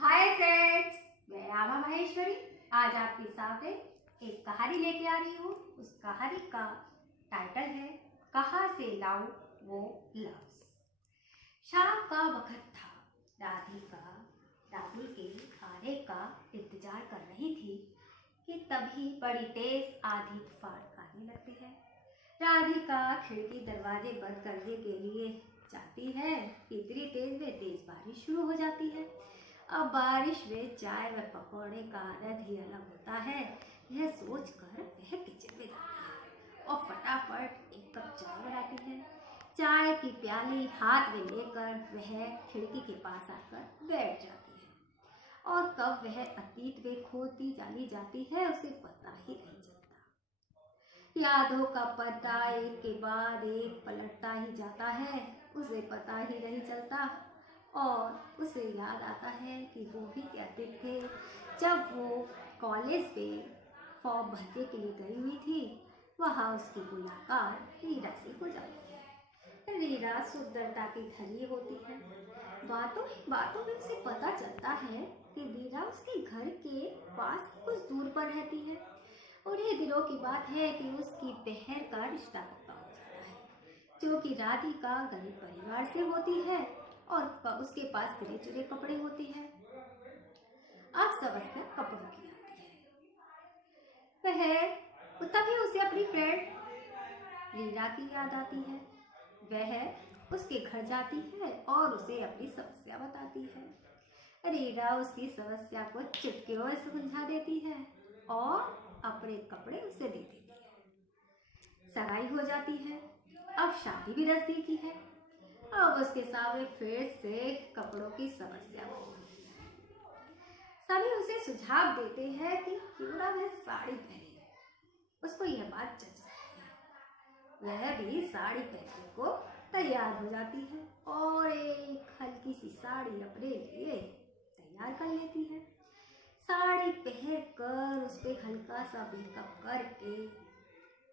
Hi friends, मैं आमा माहेश्वरी आज आपके सामने एक कहानी लेके आ रही हूँ। उस कहानी का टाइटल है कहाँ से लाऊं वो लफ्ज। शाम का वक्त था। राधिका राहुल के आने का इंतजार कर रही थी कि तभी बड़ी तेज आंधी तूफान आने लगती है। राधिका खिड़की दरवाजे बंद करने के लिए जाती है। इतनी तेज में तेज बारिश शुरू हो जाती है। अब बारिश में चाय व पकौड़े का आनंद ही अलग होता है। यह सोचकर वह किचन में जाती है और फटाफट एक कप चाय बनाती है। चाय की प्याली हाथ में लेकर वह खिड़की के पास आकर बैठ जाती है और कब वह अतीत में खोती चली जाती है उसे पता ही नहीं चलता। यादों का पर्दा एक के बाद एक पलटता ही जाता है, उसे पता ही नहीं चलता। और उसे याद आता है कि वो भी कहते थे जब वो कॉलेज में फॉर्म भरने के लिए गई हुई थी, वहाँ उसकी मुलाकात रीना से हो जाती है। रीना सुंदरता की धनी होती है। बातों ही बातों में उसे पता चलता है कि रीना उसके घर के पास कुछ दूर पर रहती है। और ये दिनों की बात है कि उसकी बहन का रिश्ता पक्का हो जाता है, जो कि राधिका गरीब परिवार से होती है और उसके पास गिरे चुरे कपड़े होते हैं। अब समस्या कपड़ों की आती है। तभी उसे अपनी फ्रेंड रीना की याद आती है। वह उसके घर जाती है और उसे अपनी समस्या बताती है। रीना उसकी समस्या को चुटकियों से सुलझा देती है और अपने कपड़े उसे दे देती है। सगाई हो जाती है। अब शादी भी नजदीकी है। अब उसके सामने फिर से कपड़ों की समस्या होती है। सभी उसे सुझाव देते हैं कि क्यों ना वह साड़ी पहने। उसको यह बात जच जाती है। वह भी साड़ी पहनने को तैयार हो जाती है और एक हल्की सी साड़ी अपने लिए तैयार कर लेती है। साड़ी पहनकर उस पर हल्का सा मेकअप करके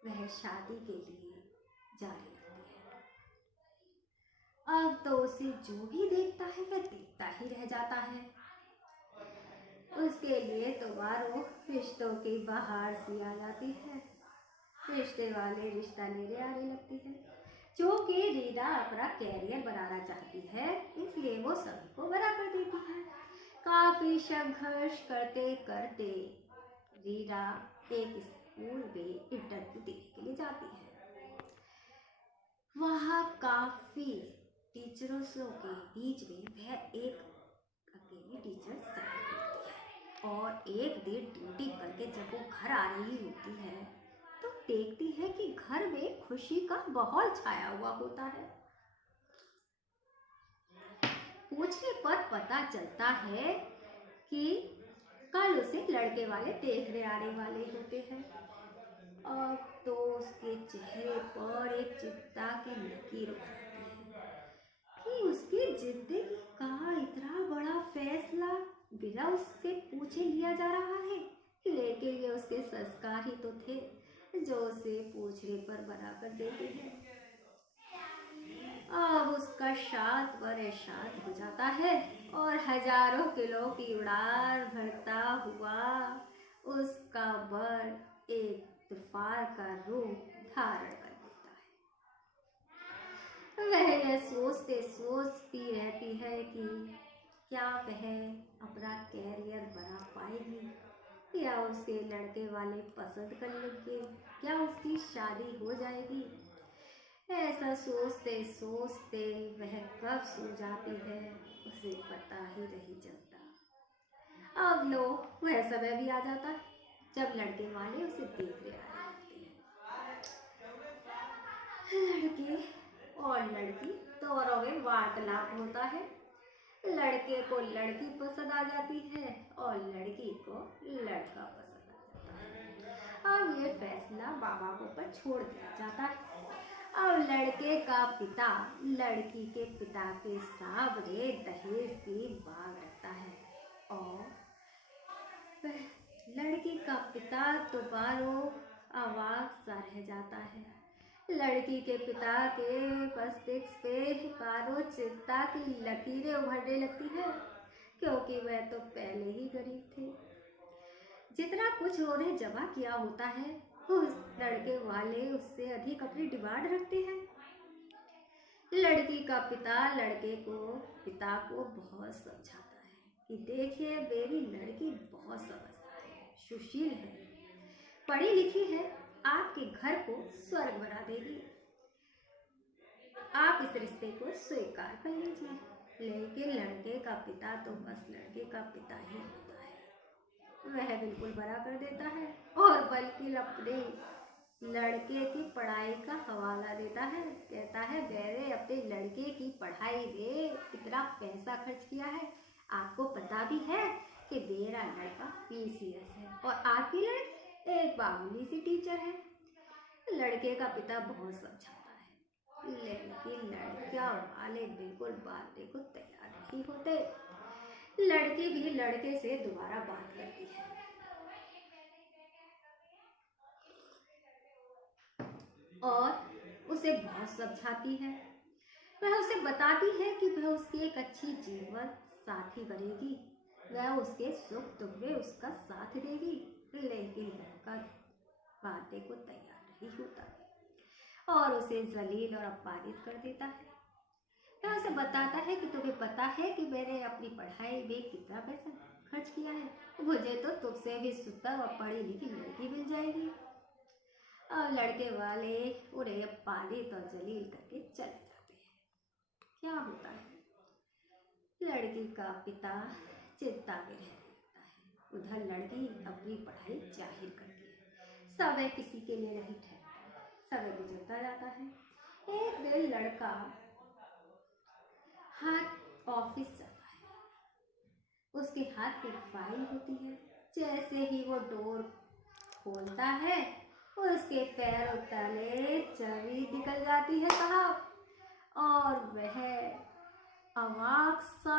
वह शादी के लिए जाने लगती है। अब तो उसे जो भी देखता है वह देखता ही रह जाता है। उसके लिए तो मारो रिश्तों की बहार सी आ जाती है। रिश्ते वाले रिश्ता लेने आने लगती है। जो कि रीना अपना कैरियर बनाना चाहती है, इसलिए वो सभी को मना कर देती है। काफी संघर्ष करते करते रीना एक स्कूल में इंटरव्यू देने के लिए जाती है। वहाँ काफी टीचरों के बीच में वह एक अकेली टीचर सैर करती है और एक दिन ड्यूटी करके जब वो घर आ रही होती है तो देखती है कि घर में खुशी का माहौल छाया हुआ होता है। पूछने पर पता चलता है कि कल उसे लड़के वाले देखने आने वाले होते हैं। अब तो उसके चेहरे पर एक चिंता की लकीर उभरती है कि उसकी जिंदगी का इतना बड़ा फैसला बिना उससे पूछे लिया जा रहा है। लेकिन ये उसके संस्कार ही तो थे जो उसे पूछने पर मना कर देते हैं। अब उसका शांत वर शांत हो जाता है और हजारों किलो की उड़ान भरता हुआ उसका वर एक तूफान का रूप धारण कर लेता है। वह यह सोचती रहती है कि क्या वह अपना कैरियर बना पाएगी या उसे लड़के वाले पसंद कर लेंगे, क्या उसकी शादी हो जाएगी। ऐसा सोचते सोचते वह कब सो जाती है उसे पता ही नहीं चलता। अब लो वह समय भी आ जाता है जब लड़के वाले उसे देखने आने लगते हैं। लड़के और लड़की दोनों में वार्तालाप होता है। लड़के को लड़की पसंद आ जाती है और लड़की को लड़का पसंद आ जाता है। अब ये फैसला माँ बापों पर छोड़ दिया जाता है। अब लड़के का पिता लड़की के पिता के सामने दहेज की मांग रखता है और लड़की का पिता तो बालों आवाज सा रह जाता है। लड़की के पिता के मस्तिष्क पे बालों चिंता की लकीरें उभरने लगती है। क्योंकि वह तो पहले ही गरीब थे। जितना कुछ उन्हें जमा किया होता है उस लड़के वाले उससे अधिक अपनी डिमांड रखते हैं। लड़की का पिता को बहुत समझाता है कि देखिए मेरी लड़की बहुत समझदार है, सुशील है, पढ़ी लिखी है, आपके घर को स्वर्ग बना देगी, आप इस रिश्ते को स्वीकार कर लीजिए। लेकिन लड़के का पिता तो बस लड़के का पिता ही होता है। वह बिल्कुल मना कर देता है और बल्कि अपने लड़के की पढ़ाई का हवाला देता है। कहता है मैंने अपने लड़के की पढ़ाई में इतना पैसा खर्च किया है, आपको पता भी है कि मेरा लड़का PCS है और आपकी लड़की एक मामूली सी टीचर है। लड़के का पिता बहुत समझाता है लेकिन लड़कियां वाले बिल्कुल मानने को तैयार नहीं होते। लड़की भी लड़के से दोबारा बात करती है और उसे बहुत समझाती है। वह उसे बताती है कि वह उसकी एक अच्छी जीवन साथी बनेगी, वह उसके सुख दुख में उसका साथ देगी। लेकिन लड़का बातें को तैयार नहीं होता और उसे जलील और अपमानित कर देता है। वह उसे बताता है कि तुम्हें पता है कि मैंने अपनी पढ़ाई में कितना पैसा खर्च किया है, मुझे तो तुमसे भी सुंदर और पढ़ी लिखी लड़की मिल जाएगी। और लड़के वाले उन्हें अपमानित और जलील करके चले जाते हैं। क्या होता है, लड़की का पिता चिंता में रहने लगता है। उधर लड़की अपनी पढ़ाई जाहिर करती है। समय किसी के लिए नहीं ठहरता, समय गुजरता जाता है। एक दिन लड़का ऑफिस जाता है, उसके हाथ में फाइल होती है। जैसे ही वो डोर खोलता है उसके पैरों तले चाबी निकल जाती है साहब, और वह अवाक सा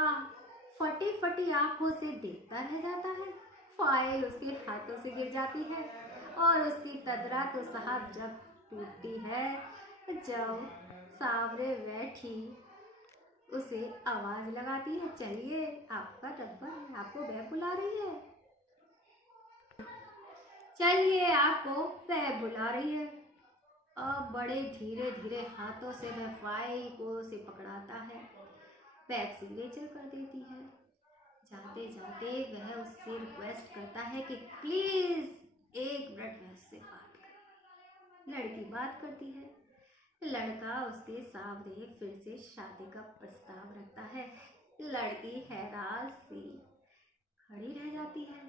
फटी फटी आंखों से देखता रह जाता है। फाइल उसके हाथों से गिर जाती है और उसकी कदरा तो साहब जब टूटती है जब सामने बैठी उसे आवाज लगाती है, चलिए आपका नंबर है, आपको वह बुला रही है, चलिए आपको वह बुला रही है। अब बड़े धीरे धीरे हाथों से वह फाइल को उसे पकड़ाता है, बैग सिग्नेचर कर देती है। जाते जाते वह उससे रिक्वेस्ट करता है कि प्लीज 1 मिनट में उससे बात करें। लड़की बात करती है। लड़का उसके सामने फिर से शादी का प्रस्ताव रखता है। लड़की हैरान सी खड़ी रह जाती है,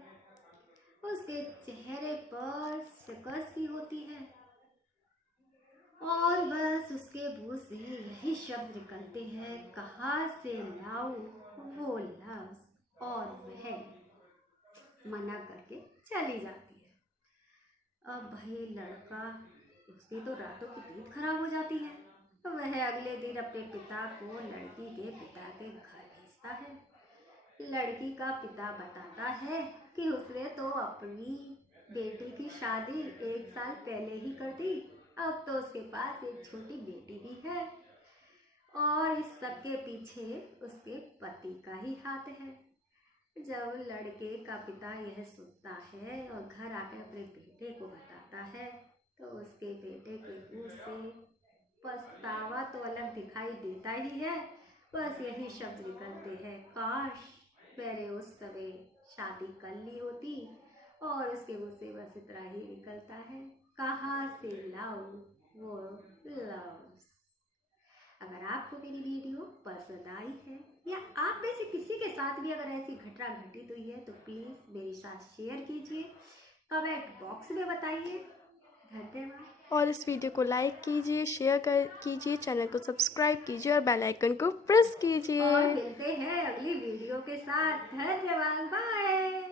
उसके चेहरे पर शिकन सी होती है और बस उसके मुंह से यही शब्द निकलते हैं, कहाँ से लाऊं वो लफ्ज़, और वह मना करके चली जाती है। अब भाई लड़का, उसकी तो रातों की नींद खराब हो जाती है। वह अगले दिन अपने पिता को लड़की के पिता के घर भेजता है। लड़की का पिता बताता है कि उसने तो अपनी बेटी की शादी 1 साल पहले ही कर दी, अब तो उसके पास एक छोटी बेटी भी है और इस सब के पीछे उसके पति का ही हाथ है। जब लड़के का पिता यह सुनता है और घर आकर अपने बेटे को बताता है तो उसके बेटे के मुंह से पछतावा तो अलग दिखाई देता ही है, बस यही शब्द निकलते हैं, काश मैंने उस समय शादी कर ली होती। और उसके मुंह से बस इतना ही निकलता है, कहाँ से लाऊं वो लफ्ज़। अगर आपको मेरी वीडियो पसंद आई है या आप में से किसी के साथ भी अगर ऐसी घटना घटित हुई है तो प्लीज़ मेरे साथ शेयर कीजिए, कमेंट बॉक्स में बताइए। धन्यवाद। और इस वीडियो को लाइक कीजिए, शेयर कीजिए, चैनल को सब्सक्राइब कीजिए और बेल आइकन को प्रेस कीजिए। और मिलते हैं अगली वीडियो के साथ। धन्यवाद, बाय।